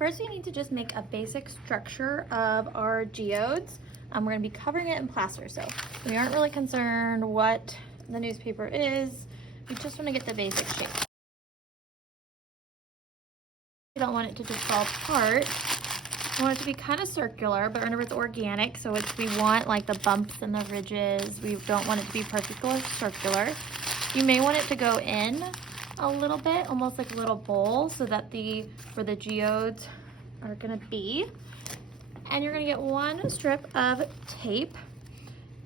First, we need to just make a basic structure of our geodes. We're going to be covering it in plaster, so we aren't really concerned what the newspaper is. We just want to get the basic shape. We don't want it to just fall apart. We want it to be kind of circular, but remember it's organic, so we want like the bumps and the ridges. We don't want it to be perfectly circular. You may want it to go in a little bit, almost like a little bowl, so that where the geodes are gonna be. And you're gonna get one strip of tape,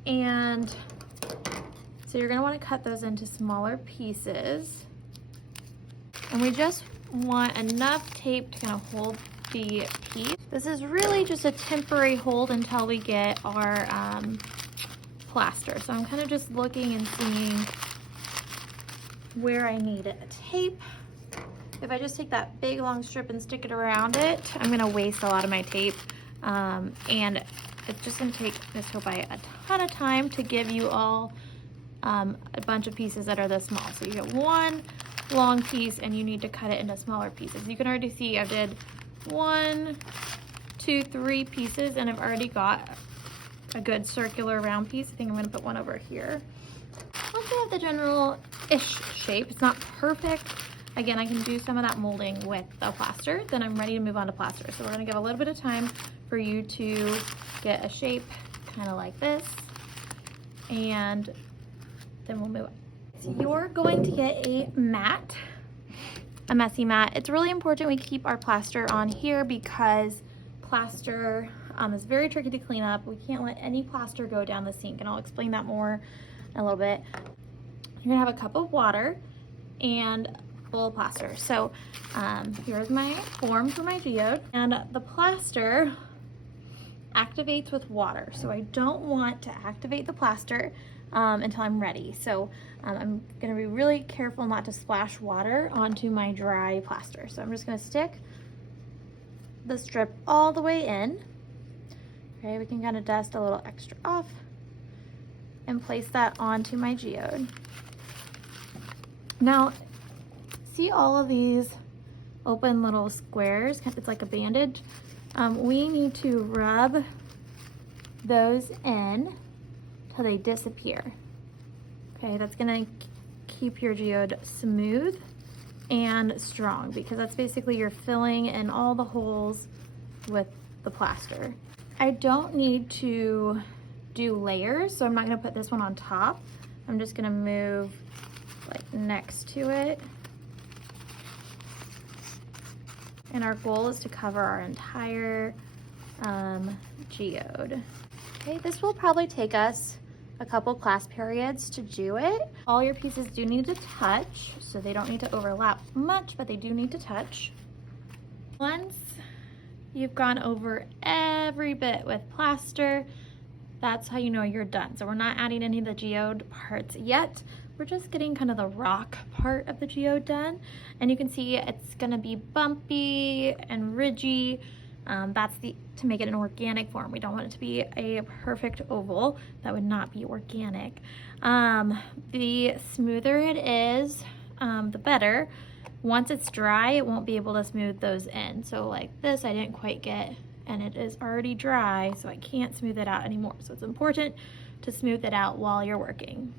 and so you're gonna want to cut those into smaller pieces. And we just want enough tape to kind of hold the piece. This is really just a temporary hold until we get our plaster. So I'm kind of just looking and seeing where I need a tape. If I just take that big long strip and stick it around it, I'm gonna waste a lot of my tape. And it's just gonna take this hope a ton of time to give you all a bunch of pieces that are this small. So you get one long piece and you need to cut it into smaller pieces. You can already see I did 1, 2, 3 pieces, and I've already got a good circular round piece. I think I'm gonna put one over here. Once I have the general-ish shape, it's not perfect. Again, I can do some of that molding with the plaster, then I'm ready to move on to plaster. So we're gonna give a little bit of time for you to get a shape kind of like this, and then we'll move on. So you're going to get a mat, a messy mat. It's really important we keep our plaster on here because plaster is very tricky to clean up. We can't let any plaster go down the sink, and I'll explain that more in a little bit. You're gonna have a cup of water and a bowl of plaster. So here's my form for my geode, and the plaster activates with water. So I don't want to activate the plaster until I'm ready. So I'm gonna be really careful not to splash water onto my dry plaster. So I'm just gonna stick the strip all the way in. Okay, we can kind of dust a little extra off and place that onto my geode. Now, see all of these open little squares? It's like a bandage. We need to rub those in till they disappear. Okay, that's gonna keep your geode smooth and strong, because that's basically you're filling in all the holes with the plaster. I don't need to do layers, so I'm not gonna put this one on top. I'm just gonna move like next to it. And our goal is to cover our entire geode. Okay, this will probably take us a couple class periods to do it. All your pieces do need to touch, so they don't need to overlap much, but they do need to touch. Once you've gone over every bit with plaster, that's how you know you're done. So we're not adding any of the geode parts yet. We're just getting kind of the rock part of the geode done. And you can see it's gonna be bumpy and ridgy. That's to make it an organic form. We don't want it to be a perfect oval. That would not be organic. The smoother it is, the better. Once it's dry, it won't be able to smooth those in. So like this, I didn't quite get, and it is already dry, so I can't smooth it out anymore. So it's important to smooth it out while you're working.